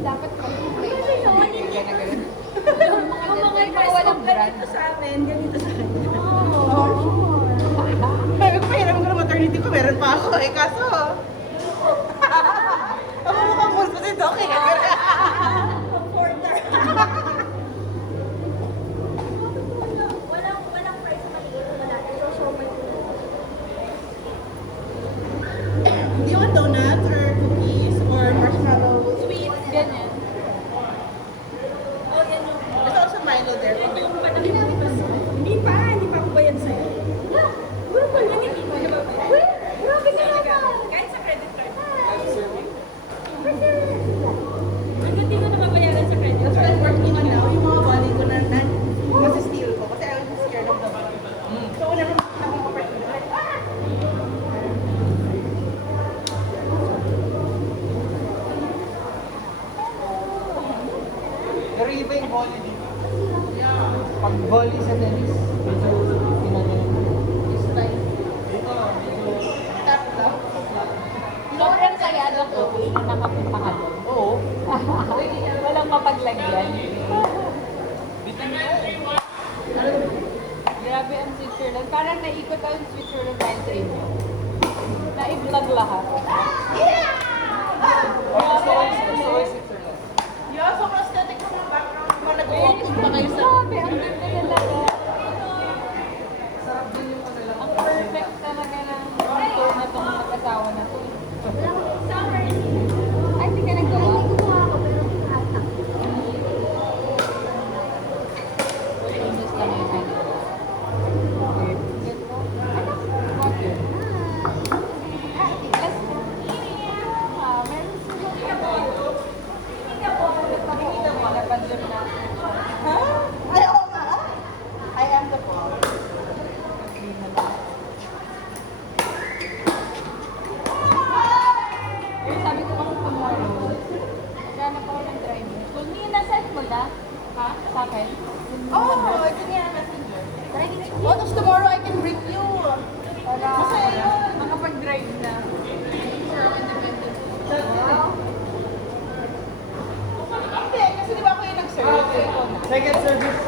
dapat mag-play Kasi sa noon, bibig ka na ganun. Yung mga Mga walang brand. ganito sa amin, ganito sa kanya. Sabi ko, pahiram ko na maternity ko, meron pa ako eh. Kaso, ako mukhang multo si Doc eh. Comforter. Walang price maliit, wala. So, may Do you want donuts or cookies or marshmallows? sweet. Ganyan. Oh, yan yung... There's also Milo there. Hindi pa ako bayad sa'yo. Wala pa yan, hindi pa niya babayad. Grabe ka naman! Kahit sa credit card. Hindi ko nababayaran sa credit That's what card. I'm working on now. Yung mga body ko na nasi-steal ko. Kasi I was scared of the body. So, whenever makita akong opportunity, like, Pero iba yung volley dito. Pag volley sa tennis, medyo ginagawa. This time. Dito, medyo tap lang. Sobrang saya nung okay na nakapunta ka doon. oo. Walang mapaglagyan. Grabe ang Switzerland. Parang naikot ang Switzerland dahil sa inyo. Na-vlog lahat. Gusto ko yung Switzerland. Yeah, sobrang aesthetic ng mga background ko. Nag-walking pa kayo sa... Grabe, ang ganda talaga. Sarap din yung ano lang. Ang perfect talaga ng tour na itong mag-asawa na to. Ay, hindi ka naggawa? Inis lang yung ano. Water. Last na. Meron sila. Malapad na. Huh? Ay, oo nga. I am the ball. Pero sabi ko kasi tomorrow, maghanap ako ng driver. Kung hindi na-set mo na, ha? Sa akin? Oh, it's in your messenger. Oh, tapos tomorrow I can bring you. Para Masaya yun. makapag-drive na. Hindi, kasi di ba ako yung nag-serve? Second service.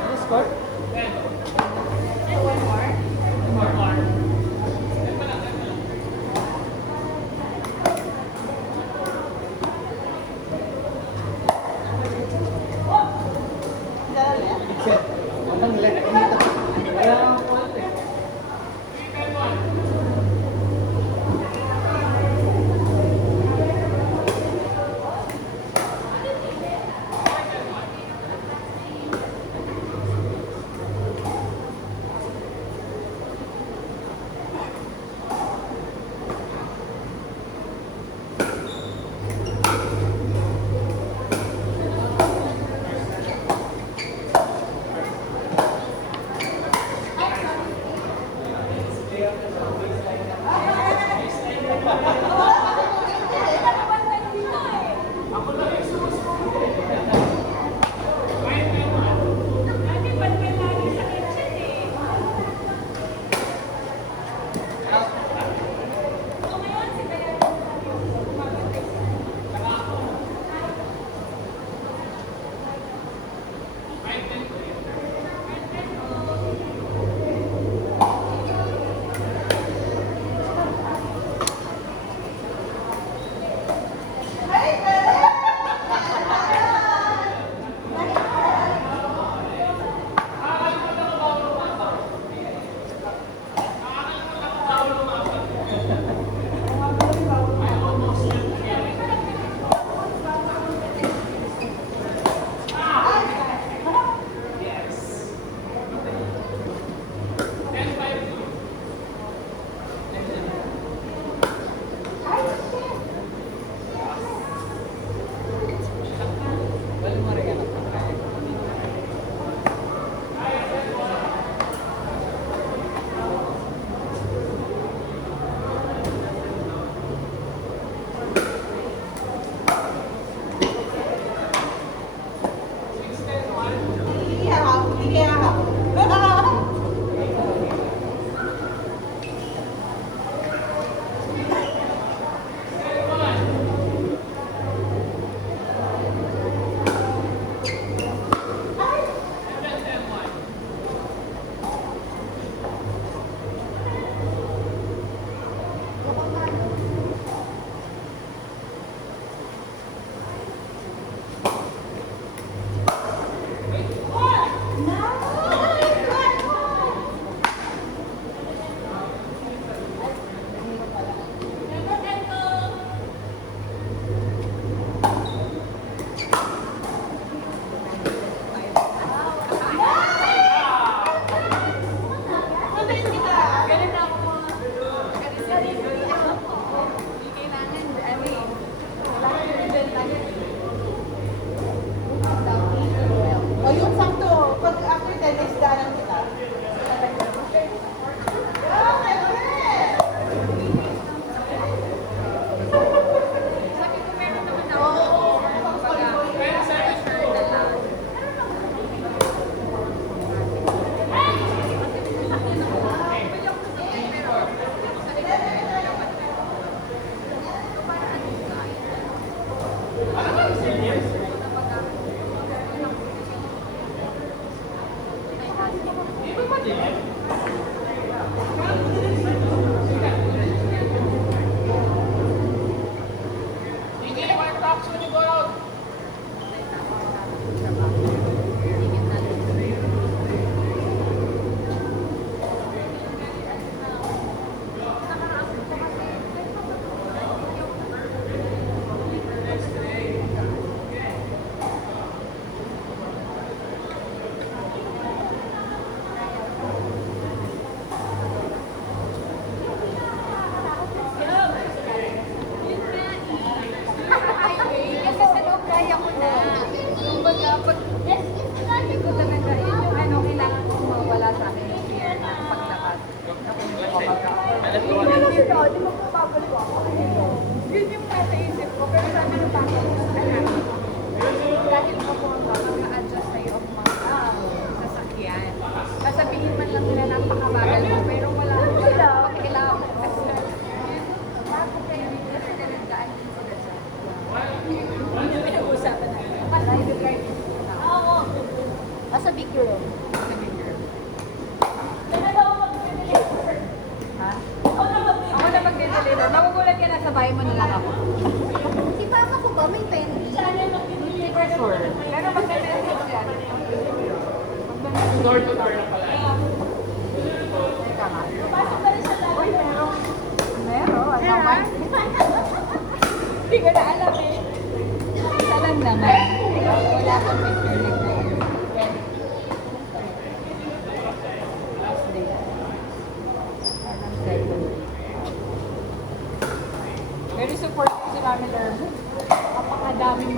Ano score? Except, ang left dito. Wala lang ang fault eh. Sa big room. Sa big room. Ha? Ako na mag-deliver. Magugulat ka na sa bahay mo na lang ako. Si Papa ko ba may penny? Sure. Pero mag-deliver ko yan. Door to door na pala. Teka nga. Uy, meron. Meron. Naman. Hindi ko na alam eh. Isa lang naman. Wala kang picture like na yun. Last day. Parang second. Very supportive si Mami Lerm. Napakadaming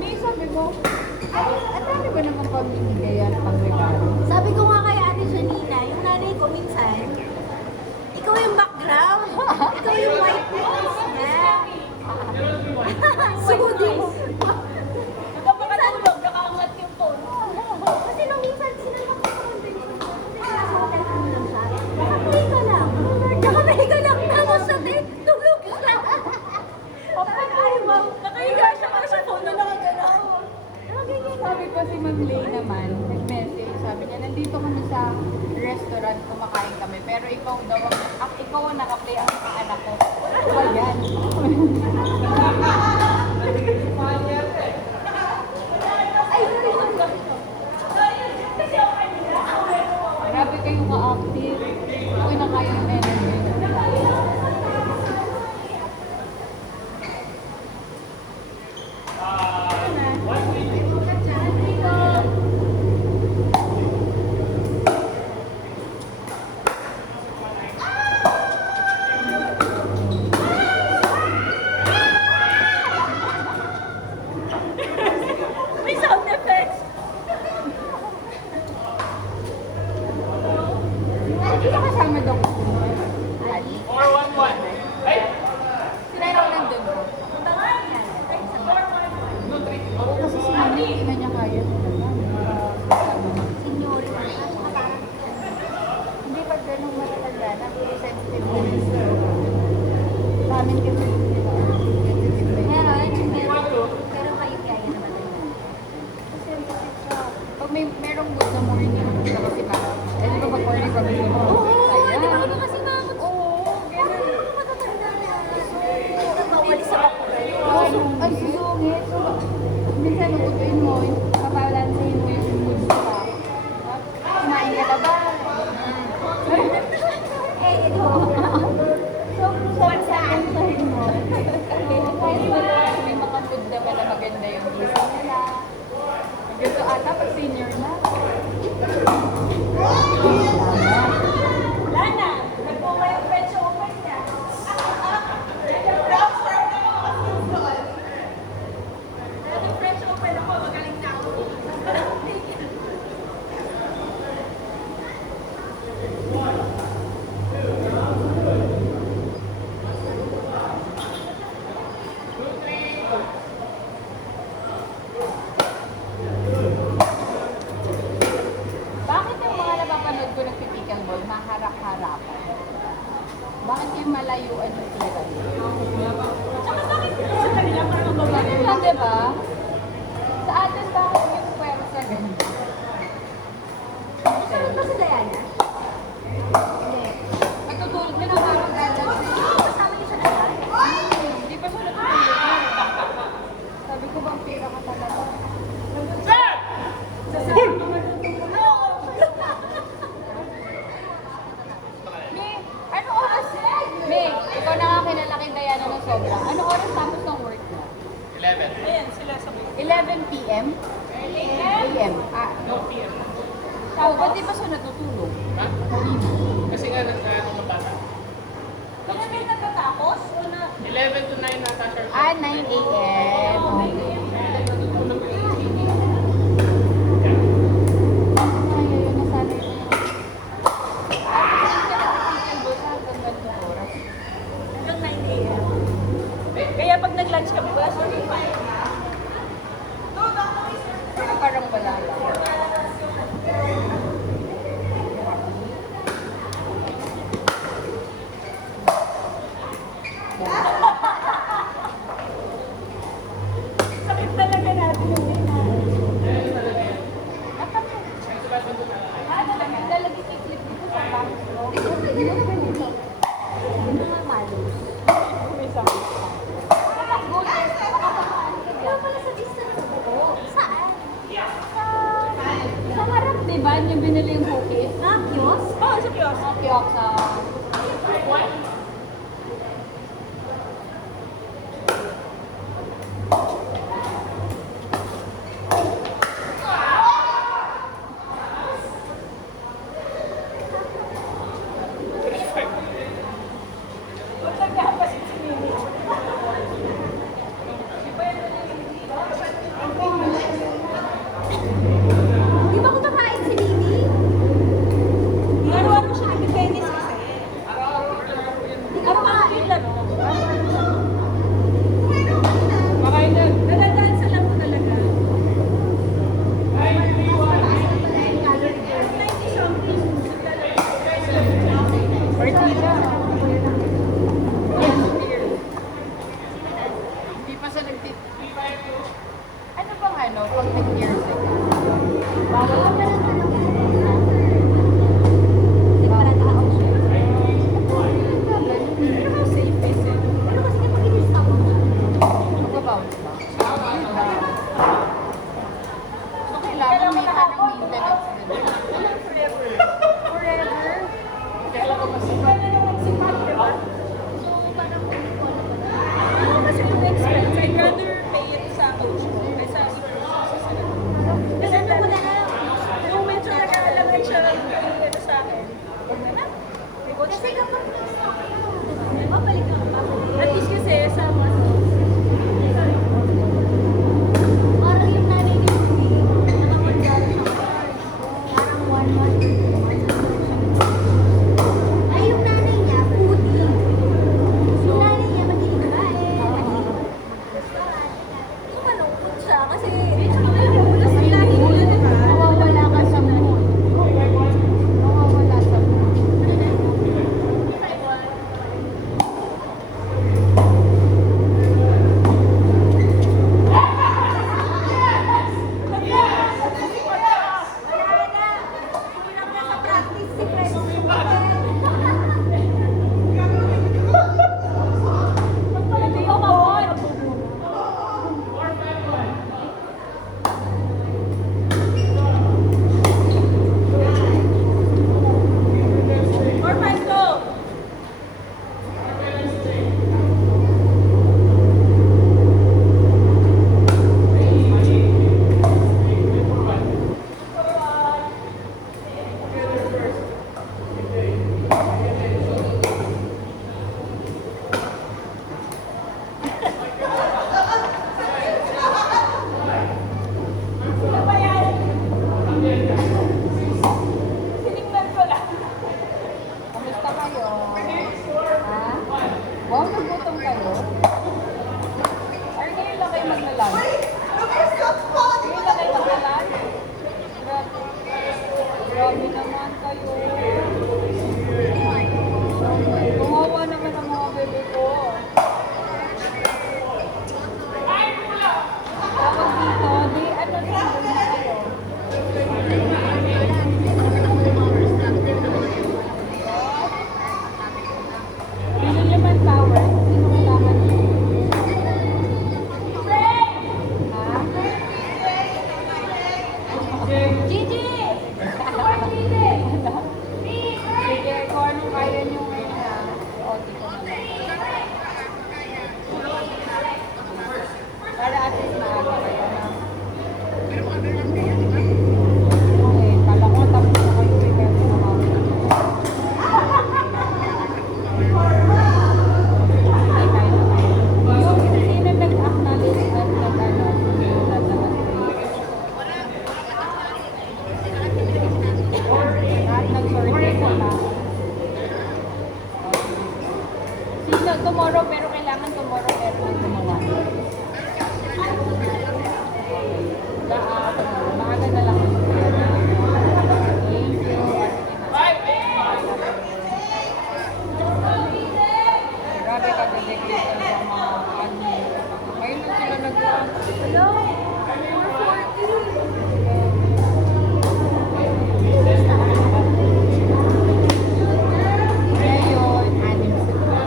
May sabi mo, at dami ba naman pamimigay yan pang regalo? Sabi ko nga kay Ate Janina, yung nanay ko minsan, ikaw yung background. Ikaw yung white noise niya. Sudi mo. Nakapakatulog, nakaangat yung phone. Kasi nung minsan sinalak ko sa convention, kasi nasa hotel ko lang siya. Nakaplay ka lang. Nakaplay ka lang. Tapos sabi, tulog siya. Sabi ko, ay ma'am, nakahiga siya kasi sa phone na nakagalaw. Sabi ko si Ma'am Lay naman, nag-message, sabi niya, nandito kami sa restaurant, kumakain kami, pero ikaw daw, ikaw ang nakaplay ang mga anak ko. Ano ba yan? Ay, sorry. Grabe kayo ka-active. Uy, na kayo yung energy. May sound effects. Hindi ka kasama daw ko. Or 1-1. Ay! Sila lang nandun ko. No, 3. Kasi si Mami, hindi na niya kaya. Signori. Hindi pa ganun matatanda na, pero sensitive na rin sila. Sa amin kasi nila, sensitive na yun. Pero kayo kaya naman. Sensitive siya. Pag merong mood na morning, hindi ka kasi parang, eh di ba pag morning kami mo? Oo, di ba ako kasi mamot? Oo, ganun. Ano matatanda na? Bawali sa Ay, susungit. So, minsan ututuin mo, kabalansin mo yung mood mo pa. Kumain ka na ba? Eh, ito. So, saan mo? Kahit wala, may mga mood naman na maganda yung gising nila. Gusto ata pag senior na. Wala na. Nagpunga yung French Open niya. Yung French Open ako, magaling na ako. Bakit yung mga napapanood ko nagpipikal ball, maharap-harapan? Bakit yung malayuan yung sila? Tsaka bakit sa kanila parang magaling? Ganun lang, diba? Sa atin, bakit yung pwersa ganun? Sunod ba si Diana? Hindi. Natutulog na ng parang gano'n. Kasama niyo siya na lahat? Hindi pa siya natutulog. Sabi ko, vampira ka talaga. May, ano oras? May, ikaw na nga kilala kay Diana ng sobra. Ano oras tapos ng work mo? 11. Ayan, sila sa 11 p.m.? AM. Ah, No PM. oh, ba't di ba siya natutulog? Ha? Kasi nga, nagkano ka bata. Kailan may natatapos? O na? 11 to 9 na Tasha. Ah, 9 a.m. Okay. Natutulog ko yung TV. Ay, ayun, nasanay ko yun. Ah, kasi ka nakapikil doon sa hanggang ganitong oras. Hanggang 9 a.m. Kaya pag nag-lunch kami, wala siya rin Pero parang wala lang. Sabi Saan niyo binili yung cookies? Ah, kiosk? Oo, sa kiosk. Kiyok sa... Ba't nagkakapasit si Nini? Di ba kumakain si Nini? Araw-araw siya nag-tennis kasi. Di ka kumakain. Makain na. Nadadansa lang po talaga. 90 something. Partida. Hindi pa sa nagtip. Ano bang ano? Pag nag-years ka? Bawal Ako ka. na lang nagparatakaw siya. Pero how safe is it? Pero kasi kapag in-stop mo siya. Magbabounce ba? So, kailangan may parang maintenance din. Forever. Forever. Kailan ko kasi pwede naman si Pat, di ba? So, parang hindi ko alam ba. Oo, kasi yung expense, I'd rather pay it sa coach ko kaysa i-process sa sarili. Kasi Kasi wala na. yung medyo nag-aalaman siya ng ano sa akin. Huwag na na. May coach Kasi na. kapag in-stop mo, babalik ka pa. At least kasi sa mga Parang yung nanay ni Ruby, nakapagdala siya. Parang 1 month, 2 months. Ay, yung nanay niya, foodie. Yung nanay niya, mahilig kumain, mahilig mag-restaurant. So, malungkot siya kasi tsaka may ulas ang nanay niya, di ba? Mawawala ka sa mood. Mawawala sa mood. Wala na. Hindi lang nasa practice si Fred. Hindi ko mabot. Or five go. Ano ba yan? Sinignan ko lang. Kamusta kayo? Ha? Wow, nagutom kayo? Or ngayon lang kayo maglalan? Ngayon lang kayo maglalan? Grabe. Grabe naman kayo. Kawawa naman ang mga bebe ko. Tawag dito, di ano rin na kayo? Sino naman power? Sino kailangan niyo? Ha? Gigi! Sige, kung ano kaya niyo ngayon ha. Oti ko na lang. Para at least maaga kayo na. Okay, kala ko tapos na kayo eh, kaya tumawag na. Okay, kaya na kayo. Yung sino nag-acknowledge na nag-ano, lahat nag-sorry ko na. Sino, tomorrow, pero kailangan tomorrow meron ng gumawa. Maaga na lang. Thank you. Grabe ka dedicated sa mga ano. Ngayon lang sila nag-run. Hello? 440. Ngayon, anim sila.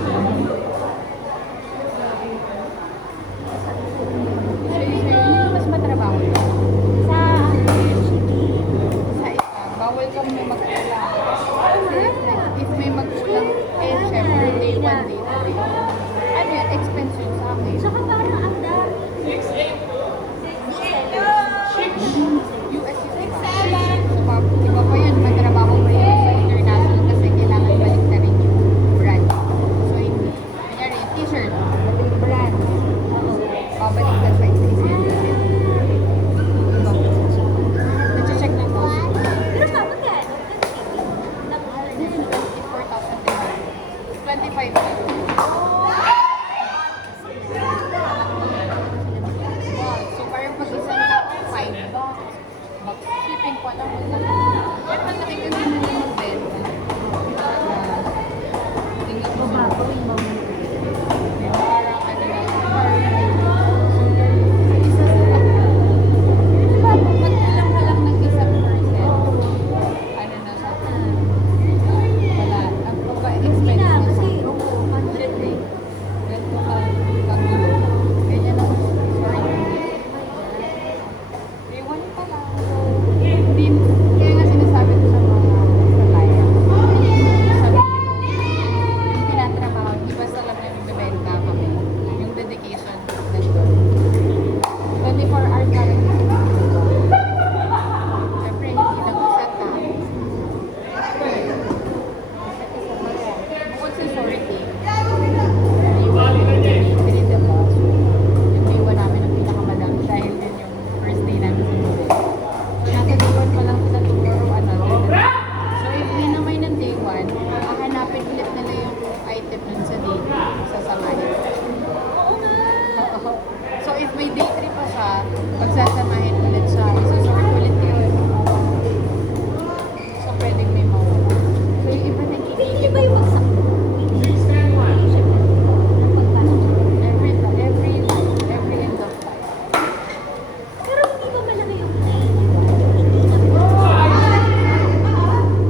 Walang pero malaki kasi na yung bed. Tingin ko sa parang ano na magkulang na lang ng isang percent. Ano na sa wala. Ang pagka-expense na Kasi, sa oo, budget eh. ganito kagulo. Ganyan ako. Sorry. Ewan pa lang. Hindi, kaya nga sinasabi ko sa mga client, sabi yung tinatrabaho, di basta lang na yung bibenta kami. Yung dedication nandito. 24 hours na rin yung siyempre, hindi lang isa tao. Bukod sa sorting, yung the boss, yung day 1 namin ang pinakamadami dahil din yung first day namin sa Dubai. So, nasa day 1 pa lang sila tomorrow, So, if minamay ng day 1, hahanapin ulit nila yung item dun sa day 2, sasamahin. Oo nga. So, if may day 3 pa siya, magsasamahin ulit siya. Isusort ulit yun. So, pwedeng may mawala. So, yung iba Hindi nagkikita ba yung bagsak? every end of life. Pero hindi ba malaki yung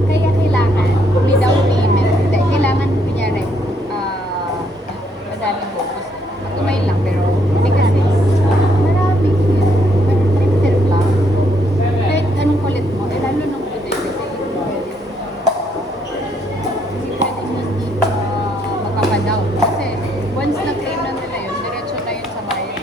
Kaya kailangan, without payment, dahil kailangan, kunyari, madaming focus. Kumain lang, pero hindi kasi marami. Printer lang. Kahit anong kulit mo, lalo nung kulit kasi hindi pwedeng hindi ka magpapadaw. Kasi once na-claim na nila yun, diretso na yun sa bayan.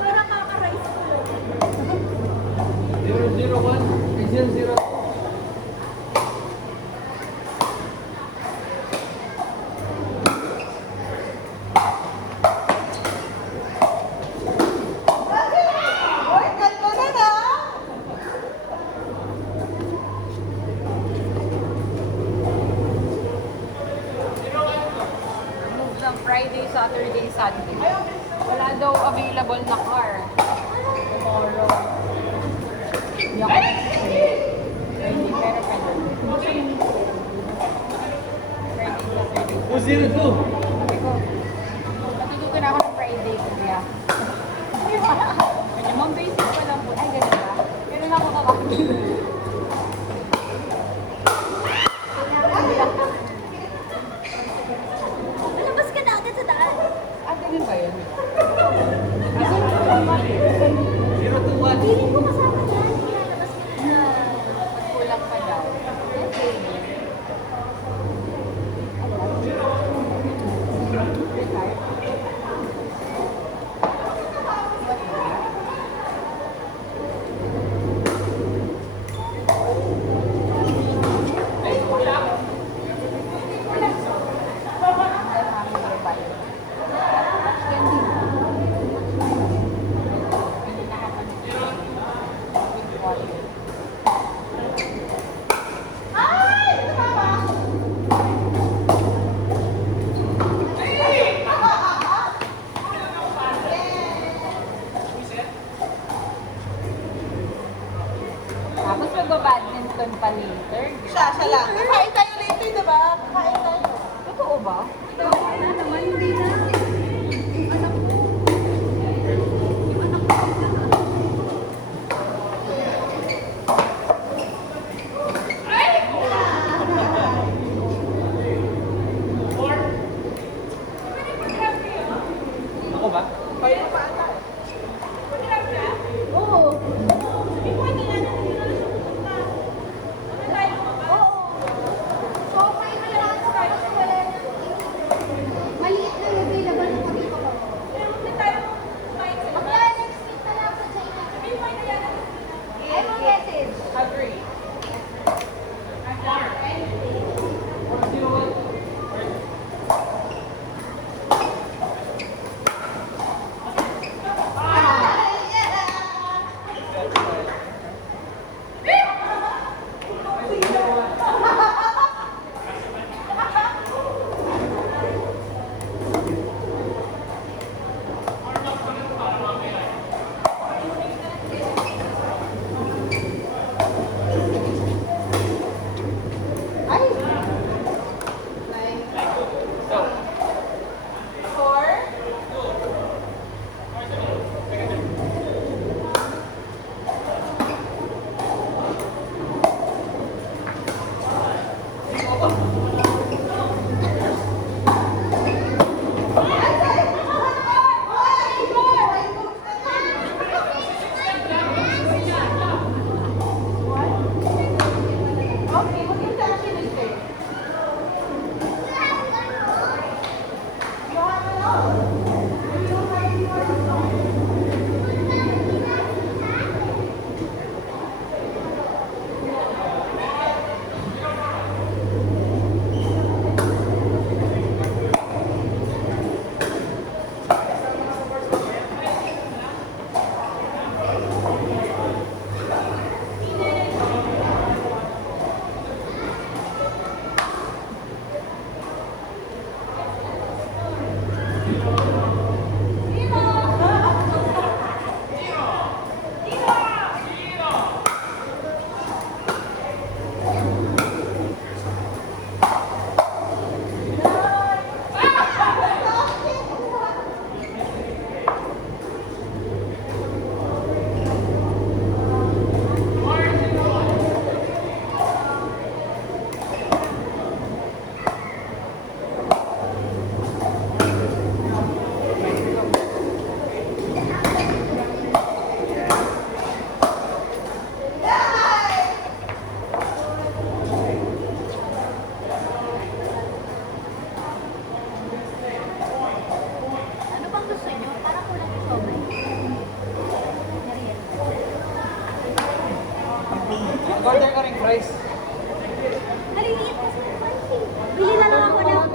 Parang kaka-rice ko lang. 001, 002. Saturday, Sunday. Wala daw available na car. Tomorrow. Hindi ako Friday, pero pwede. Friday, Saturday. 202. Sabi ko, matututo na ako ng Friday, kuya. Kanya, ma'am, basic pa lang po. Ay, ganun ba? Pero na ako kakakin. Malabas ka na agad sa daan. Ah, ganun ba yun? 021. Feeling ko kasama yan. Lalabas ka na. Kulang pa daw. Okay. Retire? Tapos magba-badminton pa later. Siya lang. Kakain tayo later, diba? Kakain tayo. Totoo ba? Wala naman, hindi na. Yung anak ko. Yung anak ko. Ako ba? Kayo pa ata. Oo. Maliit lang yung available na dito ko. Bakla, next week na lang sa China. I will message. Agree. Okay, maganda siya na stay. Ano bang gusto niyo? Para kulang yung sobra. Order ka rin fries. Maliliit kasi yung price eh. Bili na lang ako ng...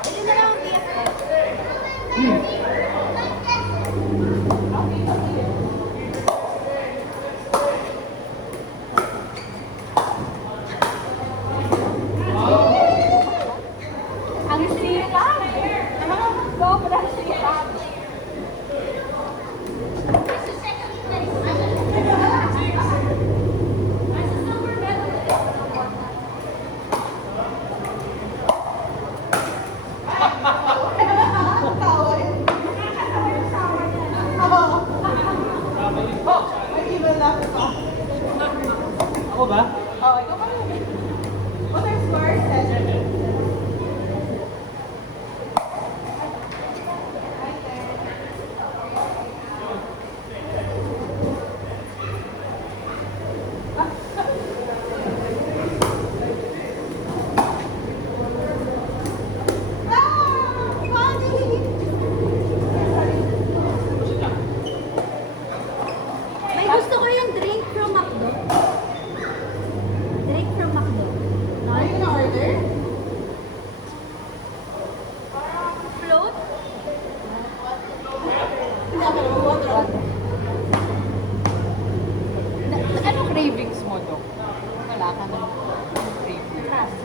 Bili na lang ang gift. Ako ba? Oo, ikaw pa rin. What are scores? May gusto ko yung drink from McDo. Drink from McDo. No? Are you gonna order? Float? Water. Anong cravings mo, Dok? Wala ka na cravings. Trust.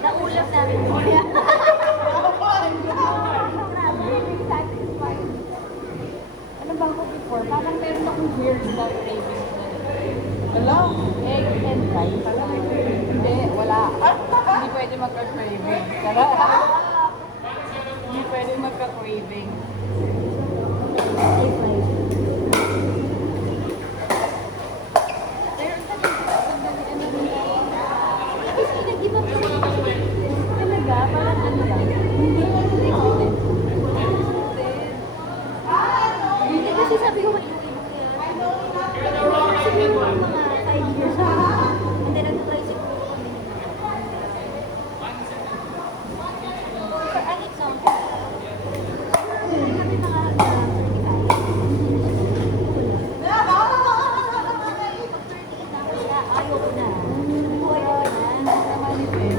Naulap namin mo. Cravings satisfied. Ano ba ako before? Parang meron akong weird na cravings na Hello? egg and rice. Hindi, wala. Hindi pwede magka-craving. Tara. Hindi pwede magka-craving. Pero sandali, ano nila? Kasi nag-give up na Talaga, parang ano lang. Hindi, Hindi kasi sabi ko mag-iinom ko yan. Sabi ko mga 5 years na. And then nag-tricycle ko kami. For an example, hindi kami mga 35. Pag 38 na ako siya, ayoko na. Sabi ko,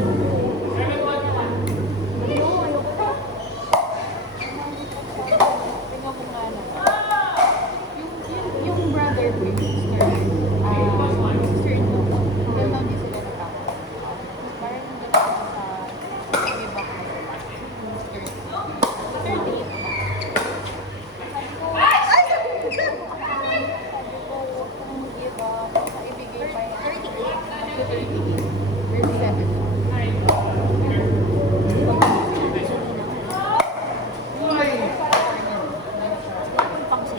ayoko na. Ayoko na. tingnan ko nga na. Yung brother ko, yung sister-in-law, hanggang lang din sila natapos. Parang hindi na sa iba ko. Sister-in-law. 38 na. Sabi ko, kung mag-give up, ibigay pa yan. 38. 37. Pang 7.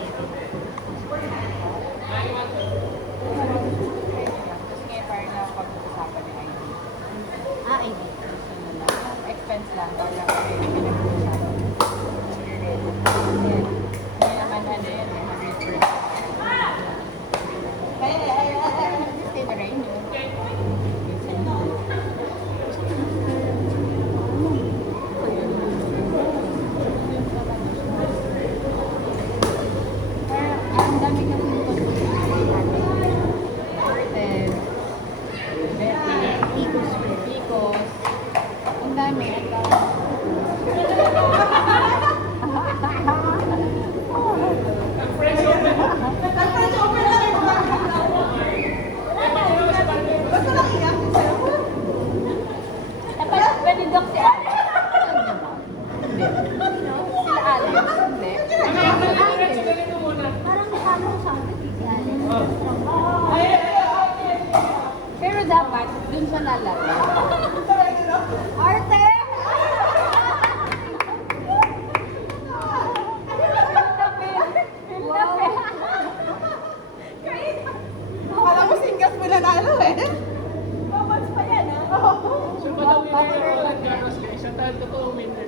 Kasi ngayon parang napag-usapan ni ID. Ah, I did. Expense lang, parang pinag-usapan. Hindi naman ano yan, 100%. Stay na rin yun. Ang dami kasi Fortes, Betty, Icos. Ang dami. Nag-French open lang yung mga. Ba't walang iyak? Dapat pwede Dok si Alex. Alam niyo ba? Hindi. Sila Alex. Hindi. Parang kasama ko sa akin, si Alex. Pero dapat, dun sa lalaki. Arte! Alam mo, singgas mo nanalo eh. Babats pa yan, ha? Siya pala winner ng Roland Garros. Siya talaga totoo winner.